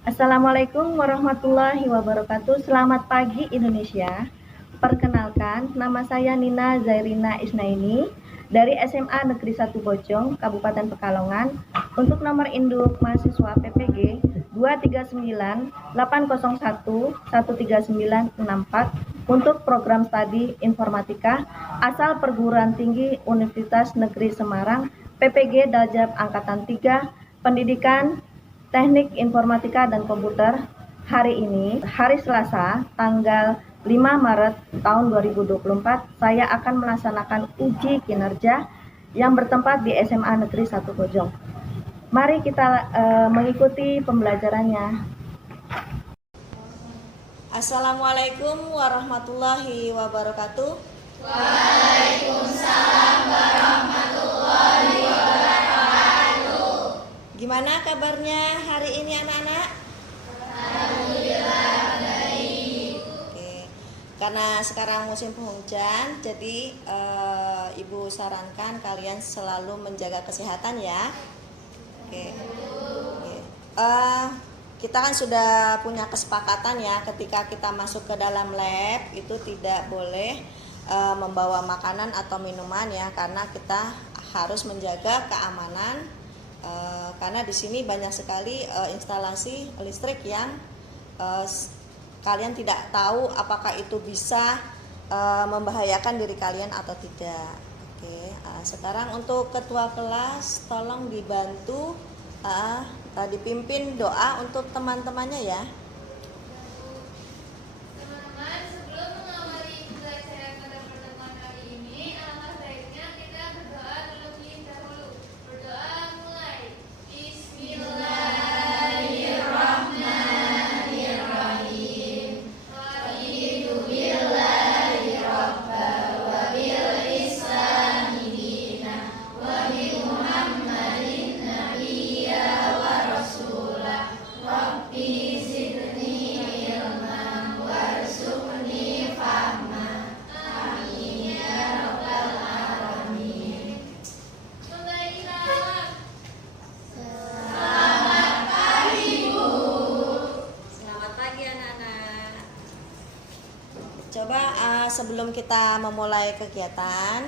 Assalamualaikum warahmatullahi wabarakatuh. Selamat pagi Indonesia. Perkenalkan, nama saya Nina Zairina Isnaini dari SMA Negeri 1 Bojong, Kabupaten Pekalongan. Untuk nomor induk mahasiswa PPG 23980113964 untuk program studi informatika asal Perguruan Tinggi Universitas Negeri Semarang, PPG Daljab Angkatan 3, Pendidikan Teknik Informatika dan Komputer. Hari ini, hari Selasa, tanggal 5 Maret tahun 2024, saya akan melaksanakan uji kinerja yang bertempat di SMA Negeri 1 Bojong. Mari kita mengikuti pembelajarannya. Assalamualaikum warahmatullahi wabarakatuh. Waalaikumsalam warahmatullahi wabarakatuh. Gimana kabarnya hari ini anak-anak? Alhamdulillah baik. Oke. Karena sekarang musim penghujan, jadi Ibu sarankan kalian selalu menjaga kesehatan ya. Oke. Kita kan sudah punya kesepakatan ya, ketika kita masuk ke dalam lab itu tidak boleh membawa makanan atau minuman ya, karena kita harus menjaga keamanan. Karena di sini banyak sekali instalasi listrik yang kalian tidak tahu apakah itu bisa membahayakan diri kalian atau tidak. Oke, sekarang untuk ketua kelas tolong dibantu dipimpin doa untuk teman-temannya ya. Teman-teman, sebelum mengawali pembelajaran pada pertemuan kali ini, alangkah baiknya kita berdoa terlebih dahulu. Berdoa mulai. Bismillahirrahmanirrahim. Raditu billahi rabba wa bil islami dina wa bi Muhammadin nabiyya wa rasulah. Rabbi zidni ilman warzuqni fahma. Amin ya rabbal alamin. Kembali salam. Selamat pagi, Bu. Selamat pagi anak-anak. Coba sebelum kita memulai kegiatan,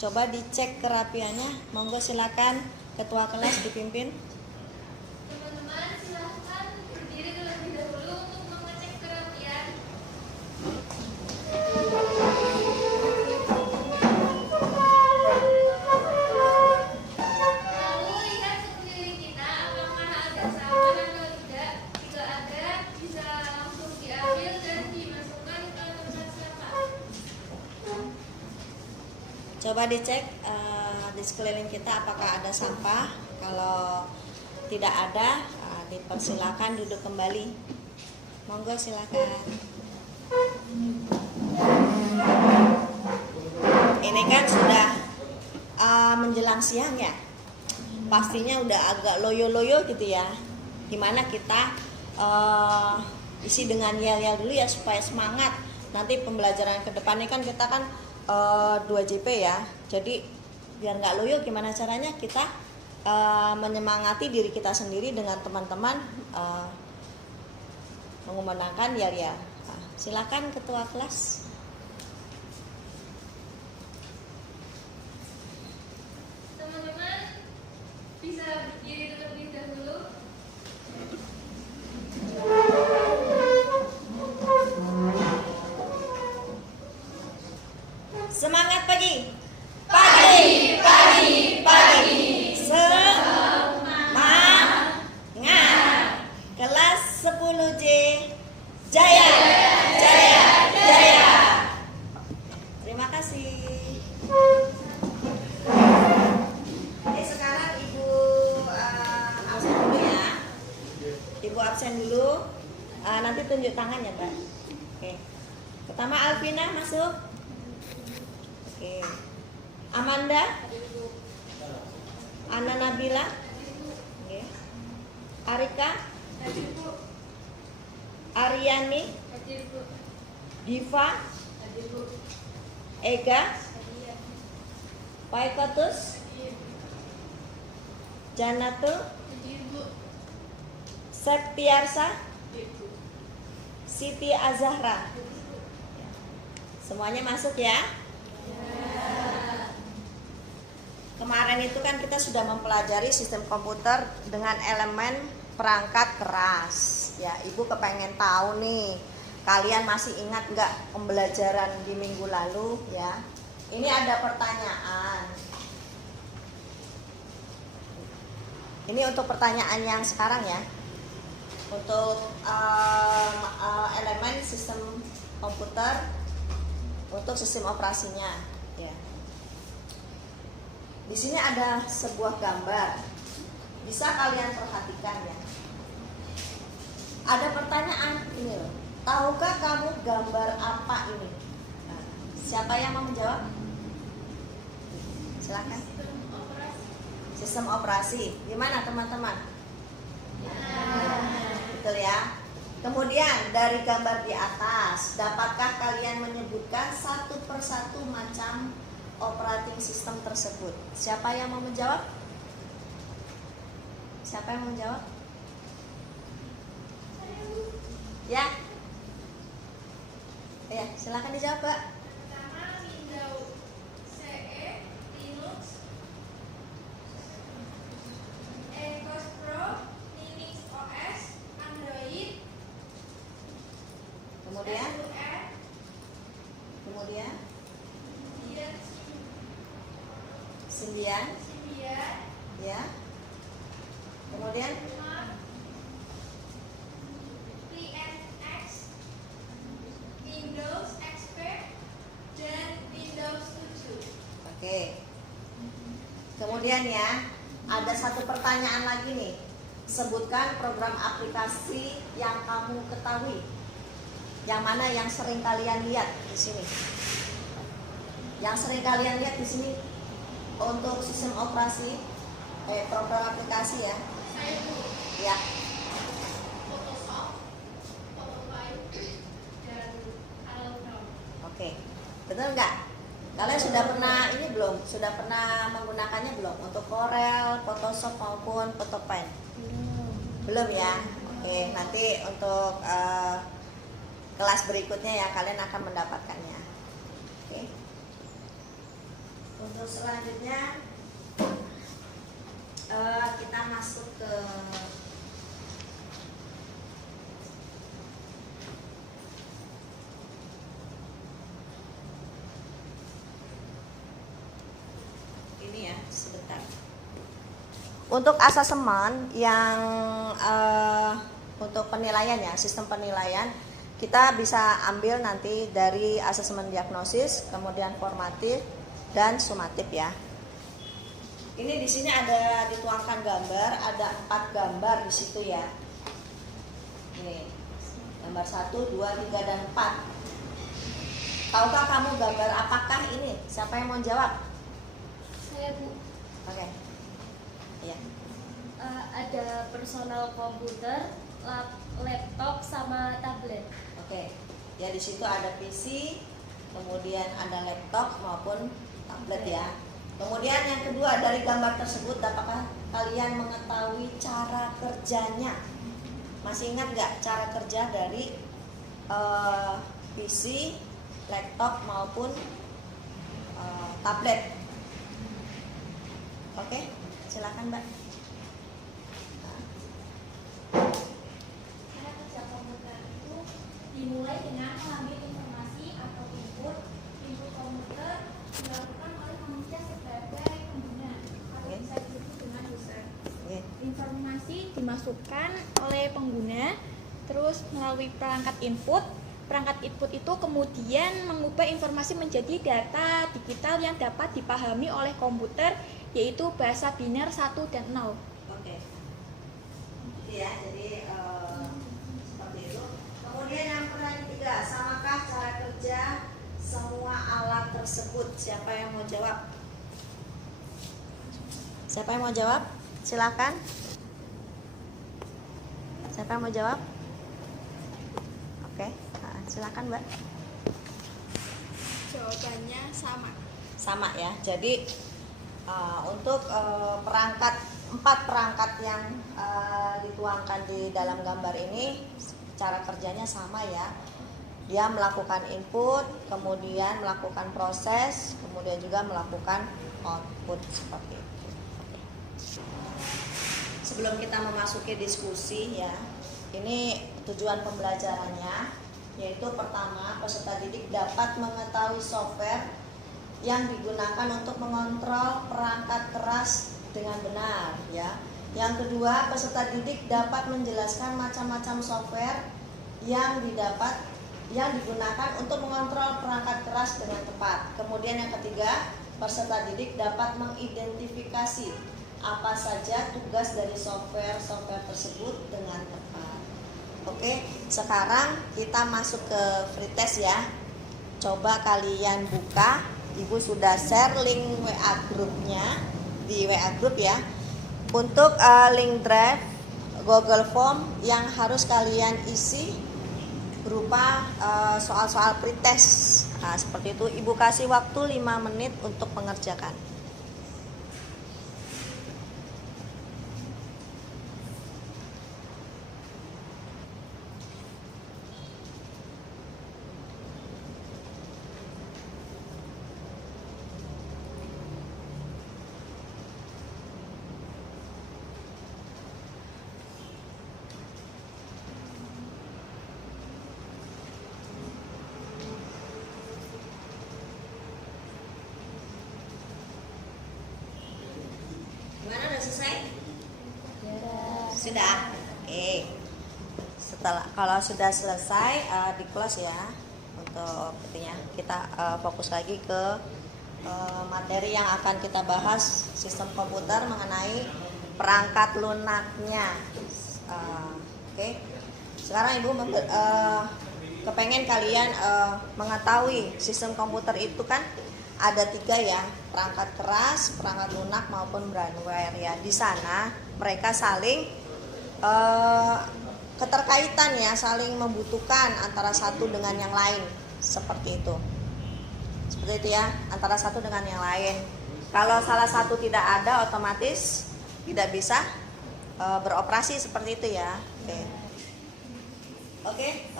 coba dicek kerapiannya. Monggo silakan ketua kelas dipimpin. Teman-teman, silahkan berdiri terlebih dahulu untuk mengecek kerapian. Lalu lihat sekeliling kita apakah ada sampah atau tidak. Jika ada, bisa langsung diambil dan dimasukkan ke tempat sampah. Coba dicek di sekeliling kita apakah ada sampah. Kalau tidak ada, dipersilakan duduk kembali. Monggo silakan. Ini kan sudah menjelang siang ya. Pastinya udah agak loyo-loyo gitu ya. Gimana kita isi dengan yel-yel dulu ya supaya semangat. Nanti pembelajaran ke depannya kan kita kan 2JP ya. Jadi biar nggak loyo, gimana caranya kita menyemangati diri kita sendiri dengan teman-teman mengumandangkan yel-yel. Nah, silakan ketua kelas. Teman-teman, bisa berdiri terlebih dahulu. Semangat pagi. Pagi, pagi, pagi. Semangat. Kelas 10J Jaya. Jaya, Jaya. Terima kasih. Oke, sekarang Ibu absen dulu ya. Ibu absen dulu. Nanti tunjuk tangan ya, Mbak. Oke. Pertama Alvina masuk. Oke. Amanda. Ana Nabila. Oke. Arika. Hadir, Bu. Aryani. Hadir, Bu. Diva. Hadir, Bu. Ega. Hadir. Paikotus. Hadir. Janatul. Hadir, Bu. Septiarsa, Siti Azahra. Semuanya masuk ya? Kemarin itu kan kita sudah mempelajari sistem komputer dengan elemen perangkat keras. Ya, Ibu kepengen tahu nih, kalian masih ingat nggak pembelajaran di minggu lalu ya? Ini ada pertanyaan. Ini untuk pertanyaan yang sekarang ya. Untuk elemen sistem komputer untuk sistem operasinya ya. Di sini ada sebuah gambar. Bisa kalian perhatikan ya. Ada pertanyaan ini loh. Tahukah kamu gambar apa ini? Nah, siapa yang mau menjawab? Silakan. Sistem operasi. Gimana teman-teman? Betul ya. Kemudian dari gambar di atas, dapatkah kalian menyebutkan satu persatu macam operating system tersebut? Siapa yang mau menjawab? Siapa yang mau menjawab? Ya. Ya, silakan dijawab, Pak. Pertama Windows CE, Linux, Ecos Pro, Linux OS, Android, Kemudian, SUR, kemudian kemudian Symbian, Symbian, ya. Kemudian Mark, PNX, Windows XP, dan Windows 7. oke. Kemudian ya, ada satu pertanyaan lagi nih. Sebutkan program aplikasi yang kamu ketahui. Yang mana yang sering kalian lihat di sini? Yang sering kalian lihat di sini untuk sistem operasi, program aplikasi ya. Saya dulu Ya, Photoshop, PowerPoint, dan Adobe. oke. Betul nggak? Kalian sudah pernah ini belum? Sudah pernah menggunakannya belum? Untuk Corel, Photoshop maupun PhotoPaint? Belum ya? Oke, nanti untuk kelas berikutnya ya kalian akan mendapatkannya. Oke. Untuk selanjutnya kita masuk ke ini ya, sebentar. Untuk asesmen yang untuk penilaian ya, sistem penilaian kita bisa ambil nanti dari asesmen diagnosis, kemudian formatif dan sumatif ya. Ini di sini ada dituangkan gambar, ada 4 gambar di situ ya. Ini gambar 1, 2, 3 dan 4. Tahukah kamu gambar apakah ini? Siapa yang mau jawab? Saya Bu, Oke. Iya. ada personal komputer, laptop sama tablet. Oke. Ya di situ ada PC, kemudian ada laptop maupun tablet ya. Kemudian yang kedua, dari gambar tersebut dapatkah kalian mengetahui cara kerjanya? Masih ingat nggak cara kerja dari PC, laptop maupun tablet? Oke, silakan Mbak. Cara kerja komputer itu dimulai dengan mengambil informasi atau input komputer dilakukan oleh manusia sebagai pengguna atau Oke. bisa disebut dengan user. Oke. Informasi dimasukkan oleh pengguna, terus melalui perangkat input. Perangkat input itu kemudian mengubah informasi menjadi data digital yang dapat dipahami oleh komputer, yaitu bahasa biner 1 dan 0. Oke. Iya, jadi seperti itu. Kemudian yang pertanyaan ketiga, samakah cara kerja semua alat tersebut? Siapa yang mau jawab? Siapa yang mau jawab? Silakan. Siapa yang mau jawab? Oke, silakan Mbak. Jawabannya sama. Sama ya. Jadi untuk perangkat 4 perangkat yang dituangkan di dalam gambar ini cara kerjanya sama ya. Dia melakukan input, kemudian melakukan proses, kemudian juga melakukan output seperti itu. Sebelum kita memasuki diskusi ya, ini tujuan pembelajarannya, yaitu pertama peserta didik dapat mengetahui software yang digunakan untuk mengontrol perangkat keras dengan benar ya. Yang kedua, peserta didik dapat menjelaskan macam-macam software yang digunakan untuk mengontrol perangkat keras dengan tepat. Kemudian yang ketiga, peserta didik dapat mengidentifikasi apa saja tugas dari software tersebut dengan tepat. Oke, sekarang kita masuk ke free test ya. Coba kalian buka, Ibu sudah share link WA grupnya di WA group ya. Untuk link drive Google Form yang harus kalian isi berupa soal-soal pretest. Nah, seperti itu. Ibu kasih waktu 5 menit untuk mengerjakan. Gimana, udah selesai? Sudah. Oke. Kalau sudah selesai di close ya untuk itunya. Kita fokus lagi ke materi yang akan kita bahas, sistem komputer mengenai perangkat lunaknya. Oke. Sekarang Ibu kepengen kalian mengetahui sistem komputer itu kan ada 3 ya, perangkat keras, perangkat lunak maupun brainware ya. Di sana mereka saling keterkaitan ya, saling membutuhkan antara satu dengan yang lain, seperti itu. Seperti itu ya, antara satu dengan yang lain. Kalau salah satu tidak ada, otomatis tidak bisa beroperasi seperti itu ya. Oke,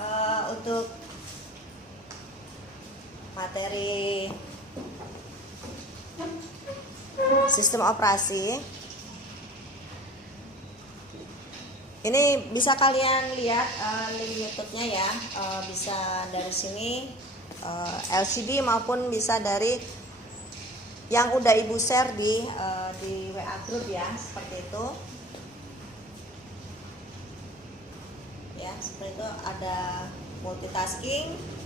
untuk materi sistem operasi ini bisa kalian lihat link YouTube-nya ya, bisa dari sini LCD maupun bisa dari yang udah Ibu share di WA group ya, seperti itu ya. Seperti itu, ada multitasking.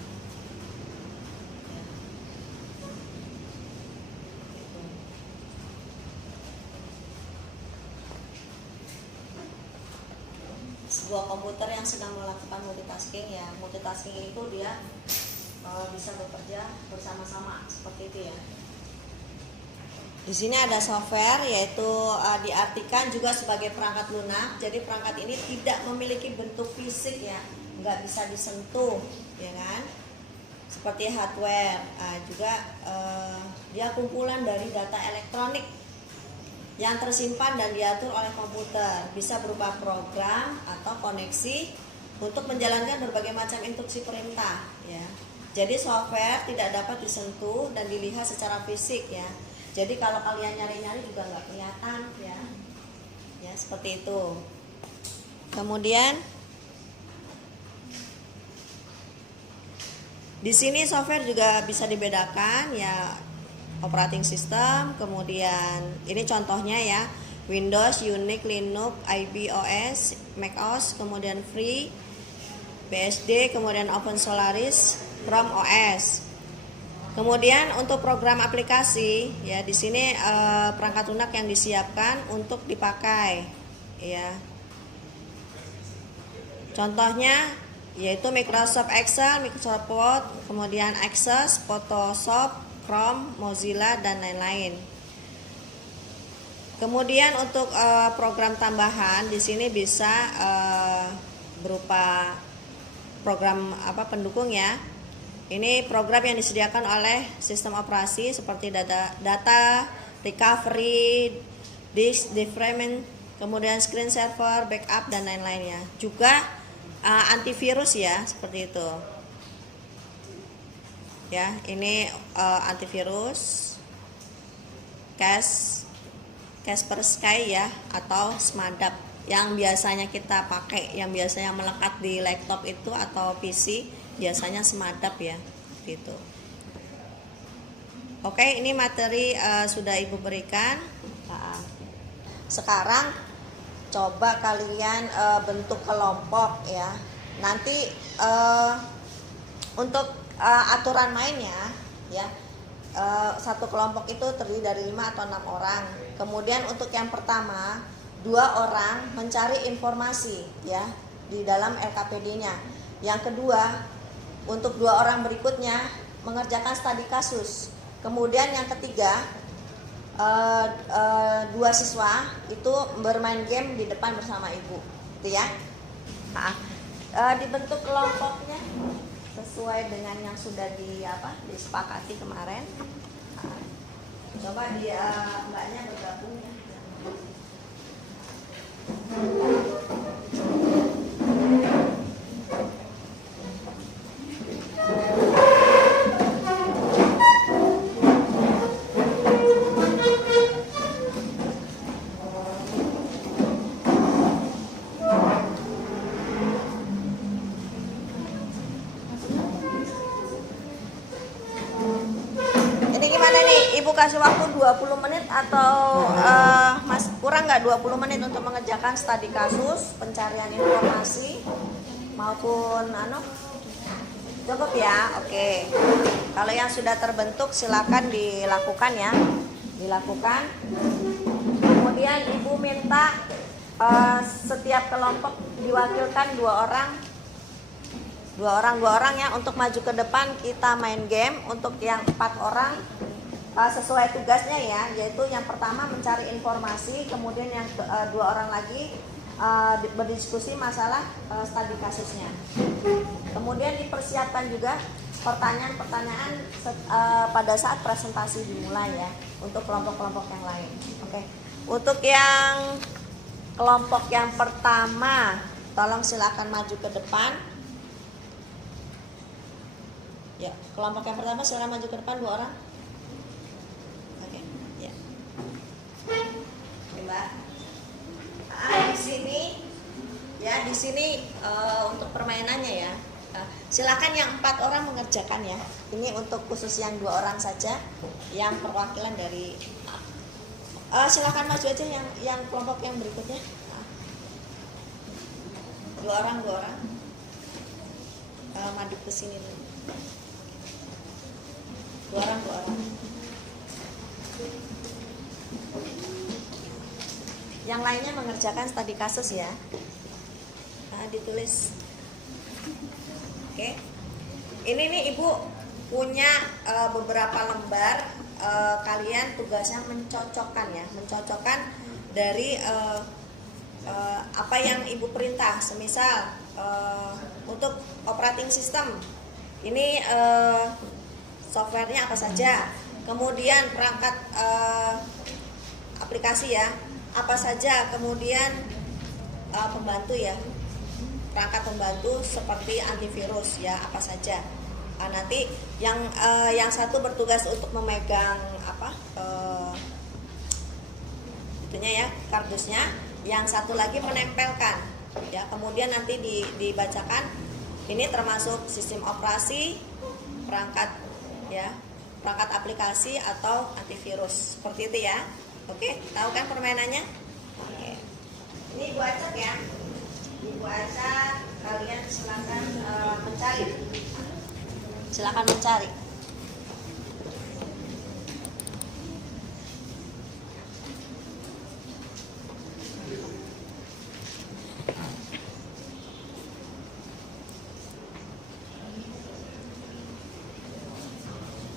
Sebuah komputer yang sedang melakukan multitasking ya. Multitasking itu dia bisa bekerja bersama-sama seperti itu ya. Di sini ada software, yaitu diartikan juga sebagai perangkat lunak. Jadi perangkat ini tidak memiliki bentuk fisik ya, nggak bisa disentuh ya kan, seperti hardware. Juga dia kumpulan dari data elektronik yang tersimpan dan diatur oleh komputer, bisa berupa program atau koneksi untuk menjalankan berbagai macam instruksi perintah ya. Jadi software tidak dapat disentuh dan dilihat secara fisik ya. Jadi kalau kalian nyari-nyari juga nggak kelihatan ya. Ya, seperti itu. Kemudian di sini software juga bisa dibedakan ya. Operating system, kemudian ini contohnya ya, Windows, Unix, Linux, IBOS, macOS, kemudian Free, BSD, kemudian Open Solaris, Chrome OS. Kemudian untuk program aplikasi ya, di sini perangkat lunak yang disiapkan untuk dipakai ya. Contohnya yaitu Microsoft Excel, Microsoft Word, kemudian Access, Photoshop, Chrome, Mozilla dan lain-lain. Kemudian untuk program tambahan di sini bisa berupa program pendukung ya. Ini program yang disediakan oleh sistem operasi seperti data recovery, disk, defragment, kemudian screen saver, backup dan lain-lainnya. Juga antivirus ya, seperti itu. Ya, ini antivirus, Kaspersky ya, atau Smadap yang biasanya kita pakai, yang biasanya melekat di laptop itu atau PC, biasanya Smadap ya, gitu. Oke, ini materi sudah Ibu berikan. Sekarang coba kalian bentuk kelompok ya. Nanti untuk aturan mainnya ya, satu kelompok itu terdiri dari 5 atau 6 orang. Kemudian untuk yang pertama 2 orang mencari informasi ya di dalam LKPD-nya. Yang kedua, untuk 2 orang berikutnya mengerjakan studi kasus. Kemudian yang ketiga, 2 siswa itu bermain game di depan bersama ibu, gitu ya. Dibentuk kelompoknya sesuai dengan yang sudah disepakati kemarin. Coba mbaknya bergabung ya. Kasih waktu 20 menit atau Mas kurang nggak 20 menit untuk mengerjakan studi kasus, pencarian informasi maupun cukup ya. Oke. Kalau yang sudah terbentuk silakan dilakukan ya. Dilakukan. Kemudian Ibu minta setiap kelompok diwakilkan 2 orang ya untuk maju ke depan, kita main game. Untuk yang 4 orang sesuai tugasnya ya, yaitu yang pertama mencari informasi, kemudian yang 2 orang lagi berdiskusi masalah studi kasusnya. Kemudian dipersiapkan juga pertanyaan-pertanyaan pada saat presentasi dimulai ya, untuk kelompok-kelompok yang lain. Oke. Untuk yang kelompok yang pertama, tolong silakan maju ke depan. Ya, kelompok yang pertama silakan maju ke depan 2 orang. Mbak, di sini untuk permainannya ya, silakan yang 4 orang mengerjakan ya. Ini untuk khusus yang 2 orang saja, yang perwakilan dari silakan maju aja yang kelompok yang berikutnya. 2 orang maju ke sini dulu. 2 orang. Yang lainnya mengerjakan studi kasus ya. Ditulis. Oke. Ini nih Ibu punya beberapa lembar. Kalian tugasnya mencocokkan dari apa yang Ibu perintah. Semisal untuk operating system ini softwarenya apa saja. Kemudian perangkat aplikasi ya, apa saja. Kemudian pembantu ya, perangkat pembantu seperti antivirus ya, apa saja. Nanti yang satu bertugas untuk memegang itunya ya, kardusnya. Yang satu lagi menempelkan ya. Kemudian nanti dibacakan. Ini termasuk sistem operasi, perangkat ya, perangkat aplikasi atau antivirus, seperti itu ya. Oke, tahu kan permainannya? Oke. Ini Ibu acak ya. Ibu acak, kalian silakan mencari. Silakan mencari.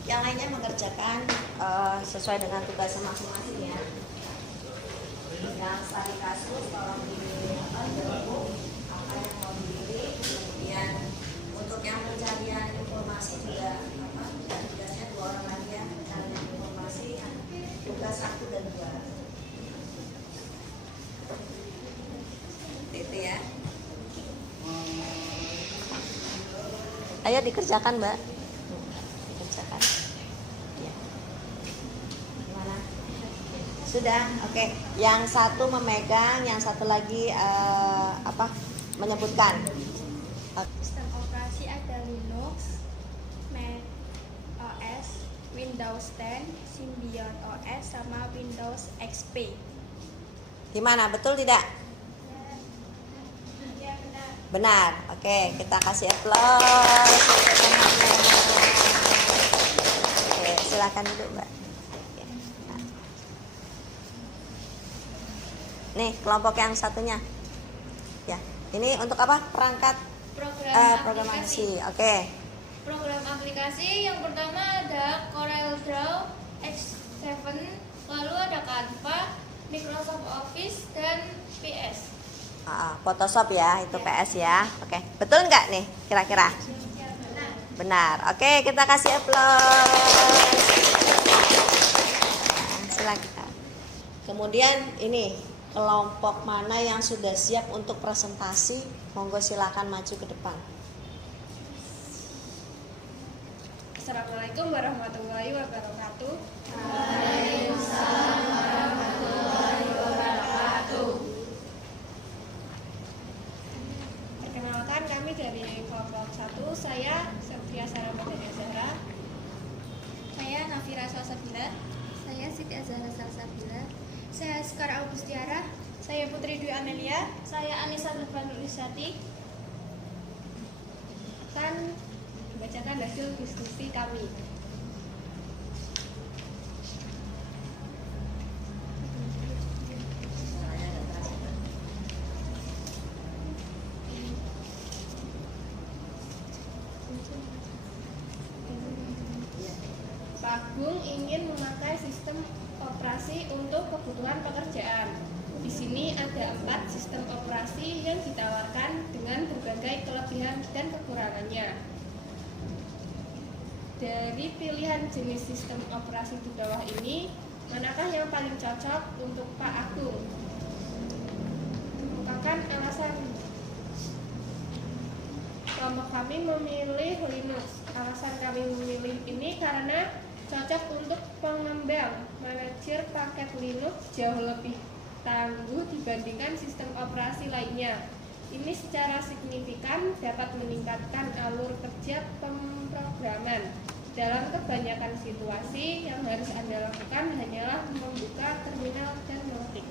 Yang lainnya mengerjakan sesuai dengan tugasnya masing-masing ya. Yang studi kasus tolong dibentuk apa yang mau dipilih. Kemudian untuk yang pencarian informasi juga tugasnya 2 orang lagi ya, pencarian informasi tugas 1 dan 2. Ayo dikerjakan, Mbak. Dikerjakan. Ya. Gimana? Sudah, oke. Yang satu memegang, yang satu lagi menyebutkan. Sistem operasi ada Linux, Mac OS, Windows 10, Symbian OS, sama Windows XP. Gimana? Betul tidak? Ya, benar. Benar. Oke, kita kasih applause. Oke, silakan duduk, Mbak. Nih, kelompok yang satunya. Ya, ini untuk apa? Perangkat program aplikasi. Oke. Program aplikasi yang pertama ada CorelDRAW, X7, lalu ada Canva, Microsoft Office, dan PS. Photoshop ya, itu PS ya. Oke, betul nggak nih kira-kira? Benar. Oke, kita kasih applause. Silakan. Kemudian ini kelompok mana yang sudah siap untuk presentasi? Monggo silakan maju ke depan. Assalamualaikum warahmatullahi wabarakatuh. Perkenalkan, kami dari kelompok 1, saya Septia Sarabadania Zahra. Saya Nafira Salsabila. Saya Siti Azhara Salsabila. Saya Sekar Augustiara. Saya Putri Dwi Amelia. Saya Anissa Nurbanulisati. Akan membacakan hasil diskusi kami. Pak Agung ingin memakai sistem operasi untuk kebutuhan pekerjaan. Di sini ada 4 sistem operasi yang ditawarkan dengan berbagai kelebihan dan kekurangannya. Dari pilihan jenis sistem operasi di bawah ini, manakah yang paling cocok untuk Pak Agung? Kemukakan alasan. Kelompok kami memilih Linux. Alasan kami memilih ini karena cocok untuk pengembang. Manajer paket Linux jauh lebih tangguh dibandingkan sistem operasi lainnya. Ini secara signifikan dapat meningkatkan alur kerja pemrograman. Dalam kebanyakan situasi, yang harus Anda lakukan hanyalah membuka terminal dan mengetik.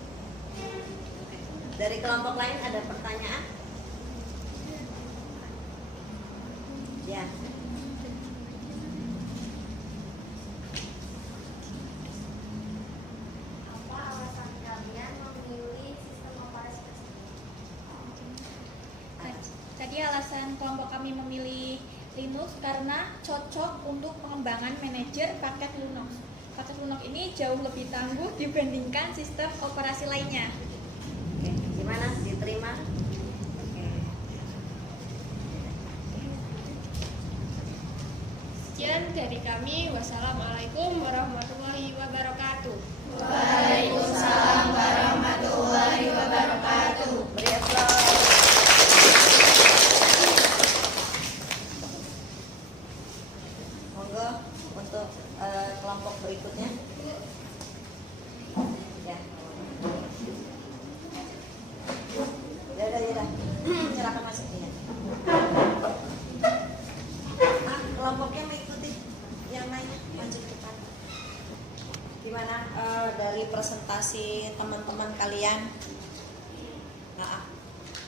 Dari kelompok lain ada pertanyaan? Ya. Apa alasan kalian memilih sistem operasi tersebut? Jadi alasan kelompok kami memilih Linux karena cocok untuk pengembangan manajer paket Linux. Paket Linux ini jauh lebih tangguh dibandingkan sistem operasi lainnya. Oke, gimana? Diterima? Oke. Sekian dari kami. Wassalamualaikum warahmatullahi wabarakatuh. Beri applause. Monggo untuk kelompok berikutnya. Ya. Ya. Silakan masuk ya. Kelompoknya mengikuti yang lain maju ke depan. Gimana dari presentasi teman-teman kalian?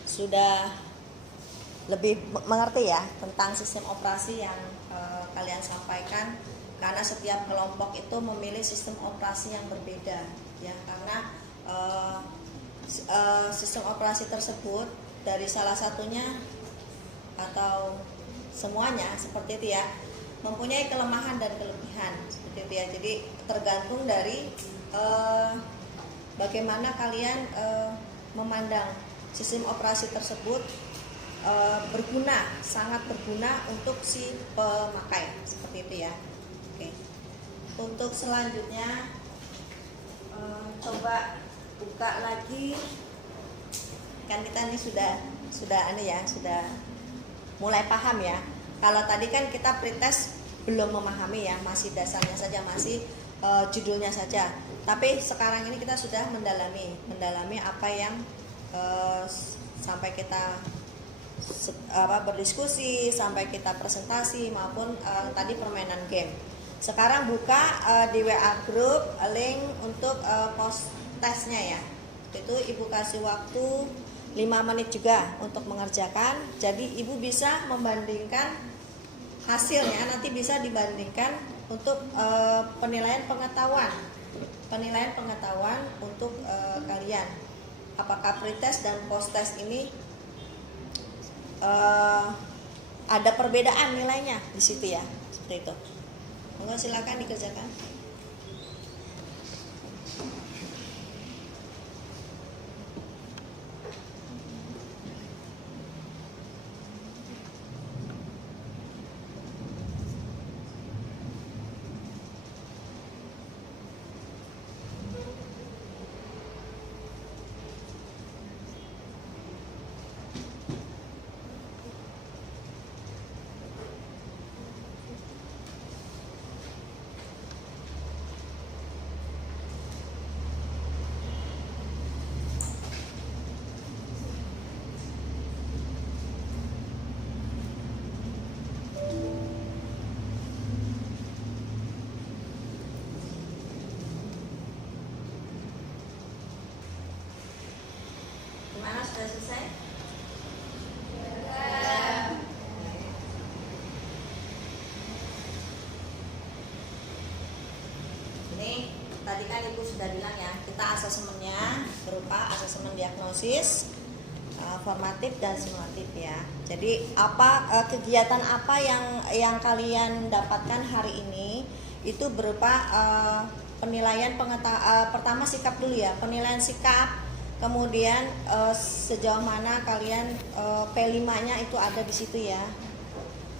Sudah lebih mengerti ya tentang sistem operasi yang kalian sampaikan, karena setiap kelompok itu memilih sistem operasi yang berbeda ya, karena sistem operasi tersebut dari salah satunya atau semuanya seperti itu ya, mempunyai kelemahan dan kelebihan seperti itu ya. Jadi tergantung dari bagaimana kalian memandang sistem operasi tersebut berguna, sangat berguna untuk si pemakai seperti itu ya. Oke. Untuk selanjutnya coba buka lagi, kan kita ini sudah mulai paham ya Kalau tadi kan kita pretest belum memahami ya, masih dasarnya saja, masih judulnya saja. Tapi sekarang ini kita sudah mendalami apa yang sampai kita berdiskusi, sampai kita presentasi maupun tadi permainan game. Sekarang buka di WA group link untuk post testnya ya. Itu Ibu kasih waktu 5 menit juga untuk mengerjakan. Jadi Ibu bisa membandingkan hasilnya, nanti bisa dibandingkan untuk penilaian pengetahuan untuk kalian. Apakah pretest dan post test ini ada perbedaan nilainya di situ ya, seperti itu. Monggo silakan dikerjakan. Gimana, sudah selesai? Ini tadi kan Ibu sudah bilang ya, kita asesmennya berupa asesmen diagnosis, formatif dan simulatif ya. Jadi kegiatan apa yang kalian dapatkan hari ini itu berupa penilaian pertama sikap dulu ya, penilaian sikap. Kemudian sejauh mana kalian P5-nya itu ada di situ ya.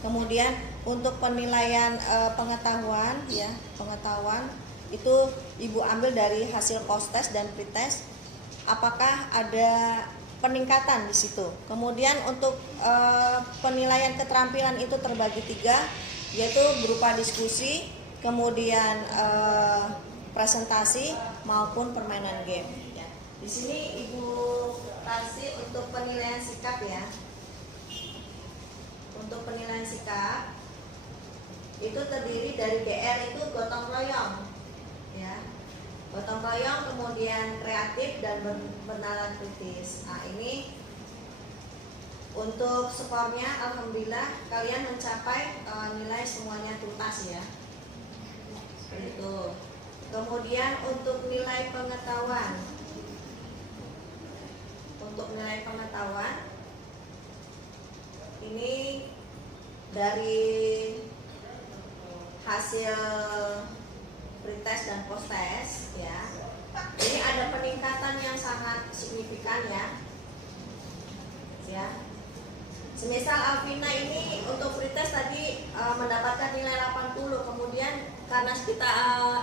Kemudian untuk penilaian pengetahuan ya, pengetahuan itu Ibu ambil dari hasil post test dan pretest. Apakah ada peningkatan di situ? Kemudian untuk penilaian keterampilan itu terbagi 3, yaitu berupa diskusi, kemudian presentasi maupun permainan game. Di sini Ibu kasih untuk penilaian sikap ya. Untuk penilaian sikap itu terdiri dari GR itu gotong royong ya. Gotong royong, kemudian kreatif dan bernalar kritis. Nah, ini untuk skornya alhamdulillah kalian mencapai nilai semuanya tuntas ya. Seperti itu. Kemudian untuk nilai pengetahuan. Untuk nilai pengetahuan ini dari hasil pretest dan post test ya. Ini ada peningkatan yang sangat signifikan ya. Ya. Semisal Alvina ini untuk pretest tadi mendapatkan nilai 80, kemudian karena kita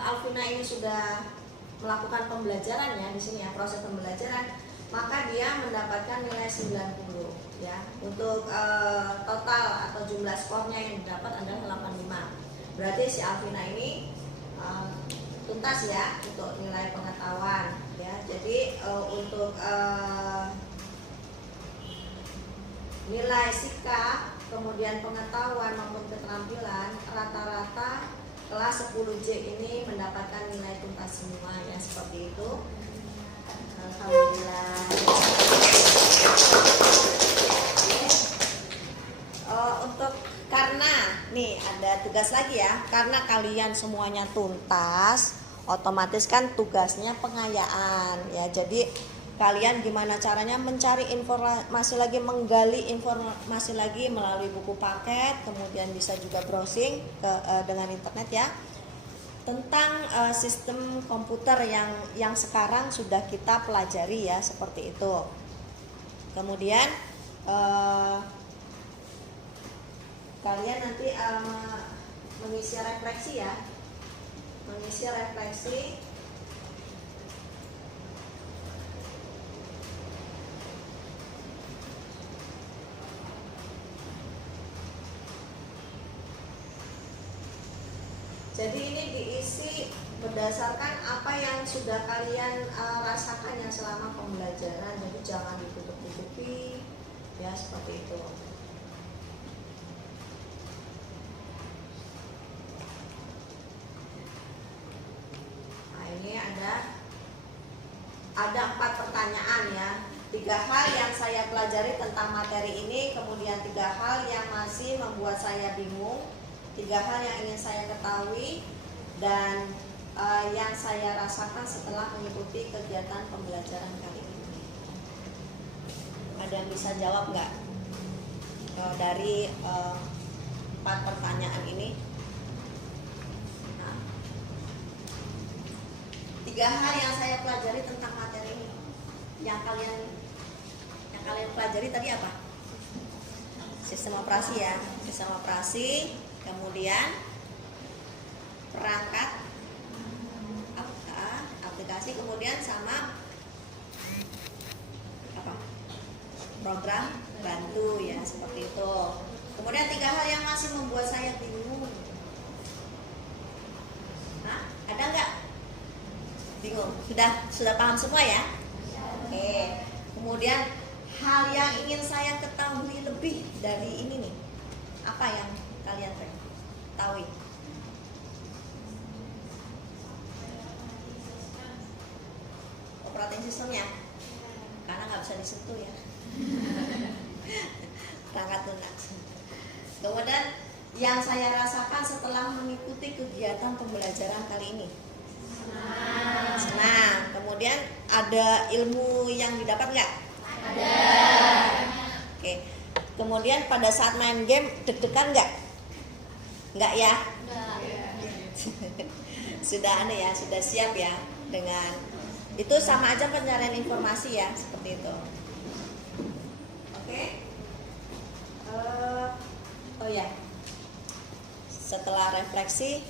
Alvina ini sudah melakukan pembelajaran ya di sini ya, proses pembelajaran, maka dia mendapatkan nilai 90 ya. Untuk total atau jumlah skornya yang didapat adalah 85. Berarti si Alvina ini tuntas ya untuk nilai pengetahuan ya. Jadi untuk nilai sikap, kemudian pengetahuan maupun keterampilan, rata-rata kelas 10J ini mendapatkan nilai tuntas semua ya, seperti itu. Alhamdulillah. Untuk karena nih ada tugas lagi ya, karena kalian semuanya tuntas, otomatis kan tugasnya pengayaan ya. Jadi kalian gimana caranya mencari informasi lagi, menggali informasi lagi melalui buku paket, kemudian bisa juga browsing dengan internet ya, tentang sistem komputer yang sekarang sudah kita pelajari ya, seperti itu. Kemudian kalian nanti mengisi refleksi ya, mengisi refleksi Jadi ini diisi berdasarkan apa yang sudah kalian rasakan ya selama pembelajaran. Jadi jangan ditutup-tutupi ya, seperti itu. Nah, ini ada 4 pertanyaan ya. 3 hal yang saya pelajari tentang materi ini, kemudian 3 hal yang masih membuat saya bingung, 3 hal yang ingin saya ketahui, dan yang saya rasakan setelah mengikuti kegiatan pembelajaran kali ini. Ada yang bisa jawab nggak dari 4 pertanyaan ini? Nah, 3 hal yang saya pelajari tentang materi ini, yang kalian pelajari tadi apa? Sistem operasi ya, sistem operasi, kemudian perangkat aplikasi, kemudian sama apa? Program bantu ya, seperti itu. Kemudian 3 hal yang masih membuat saya bingung. Nah, ada nggak? Bingung? Sudah paham semua ya? Oke. Kemudian hal yang ingin saya ketahui lebih dari ini nih, apa yang kalian ketahui? Operating sistemnya, karena nggak bisa disentuh ya. Perangkat lunak. Kemudian yang saya rasakan setelah mengikuti kegiatan pembelajaran kali ini, senang. Kemudian ada ilmu yang didapat nggak? Ada. Oke. Kemudian pada saat main game deg-degan nggak? Nggak ya? Sudah ya, sudah siap ya dengan itu, sama aja pencarian informasi ya, seperti itu. Oke. Oh ya. Setelah refleksi,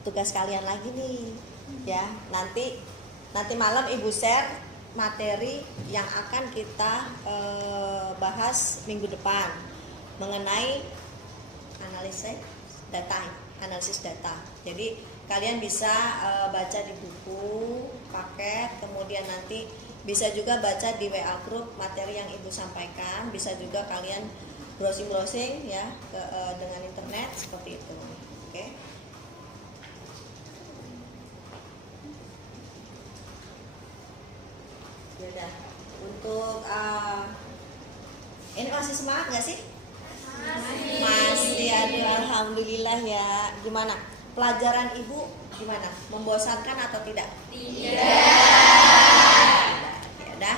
tugas kalian lagi nih ya. Nanti malam Ibu share materi yang akan kita bahas minggu depan mengenai analisis data. Jadi kalian bisa baca di buku paket, kemudian nanti bisa juga baca di WA group materi yang Ibu sampaikan. Bisa juga kalian browsing ya dengan internet, seperti itu. Oke. Yaudah, untuk ini masih semangat nggak sih? Masih. Aduh, alhamdulillah ya. Gimana? Pelajaran Ibu gimana? Membosankan atau tidak? Ya udah.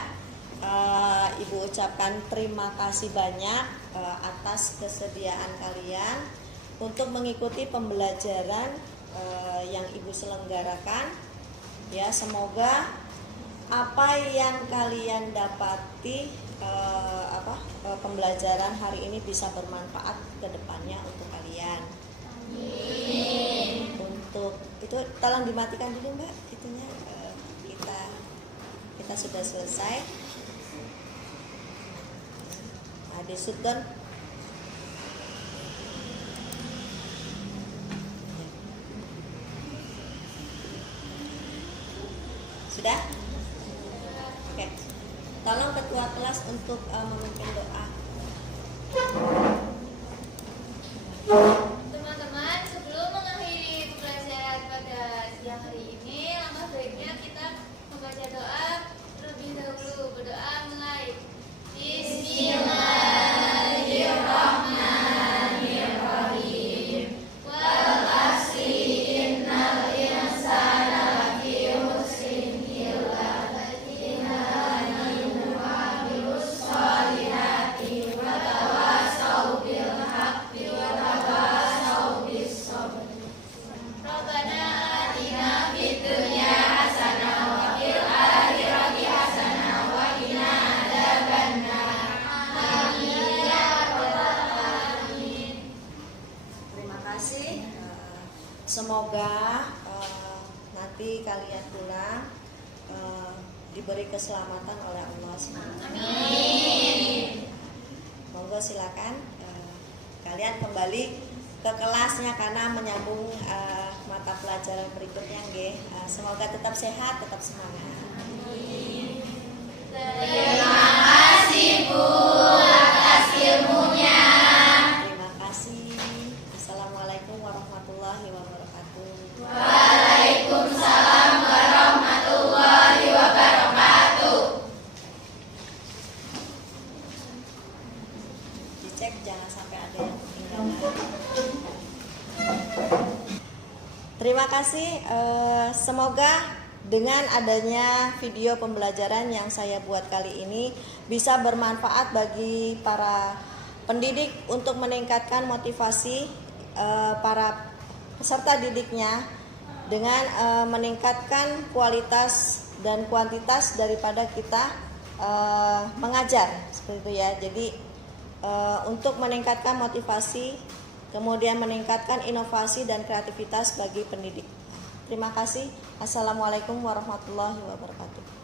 Ibu ucapkan terima kasih banyak atas kesediaan kalian untuk mengikuti pembelajaran yang Ibu selenggarakan. Ya, semoga apa yang kalian dapati pembelajaran hari ini bisa bermanfaat ke depannya untuk kalian. Amin. Untuk itu tolong dimatikan dulu Mbak, itunya kita sudah selesai. Ada shutdown. Sudah? Oke. Tolong ketua kelas untuk memimpin doa. Teman-teman, sebelum mengakhiri pelajaran pada siang hari ini, langkah baiknya kita membaca doa terlebih dahulu. Berdoa mulai. Bismillahirrahmanirrahim. Wal asri innal insana lafi khusrin illa alladziina amanu wa amilus sholihati wa tawassaw bil haqqi wa tawassaw bis sabr. Rabbana atina fid dunya hasanah wa fil akhirati hasanah wa qina adzabannar. Amin ya rabbal alamin. Terima kasih. Semoga nanti kalian pulang diberi keselamatan oleh Allah SWT. Amin. Monggo silakan kalian kembali ke kelasnya karena menyambung mata pelajaran berikutnya nggih. Semoga tetap sehat, tetap semangat. Terima kasih Bu atas ilmunya. Terima kasih. Assalamualaikum warahmatullahi wabarakatuh. Waalaikumsalam warahmatullahi wabarakatuh. Dicek jangan sampai ada yang ketinggalan. Terima kasih. Semoga dengan adanya video pembelajaran yang saya buat kali ini bisa bermanfaat bagi para pendidik untuk meningkatkan motivasi para peserta didiknya dengan meningkatkan kualitas dan kuantitas daripada kita mengajar seperti itu ya. Jadi untuk meningkatkan motivasi, kemudian meningkatkan inovasi dan kreativitas bagi pendidik. Terima kasih. Assalamualaikum warahmatullahi wabarakatuh.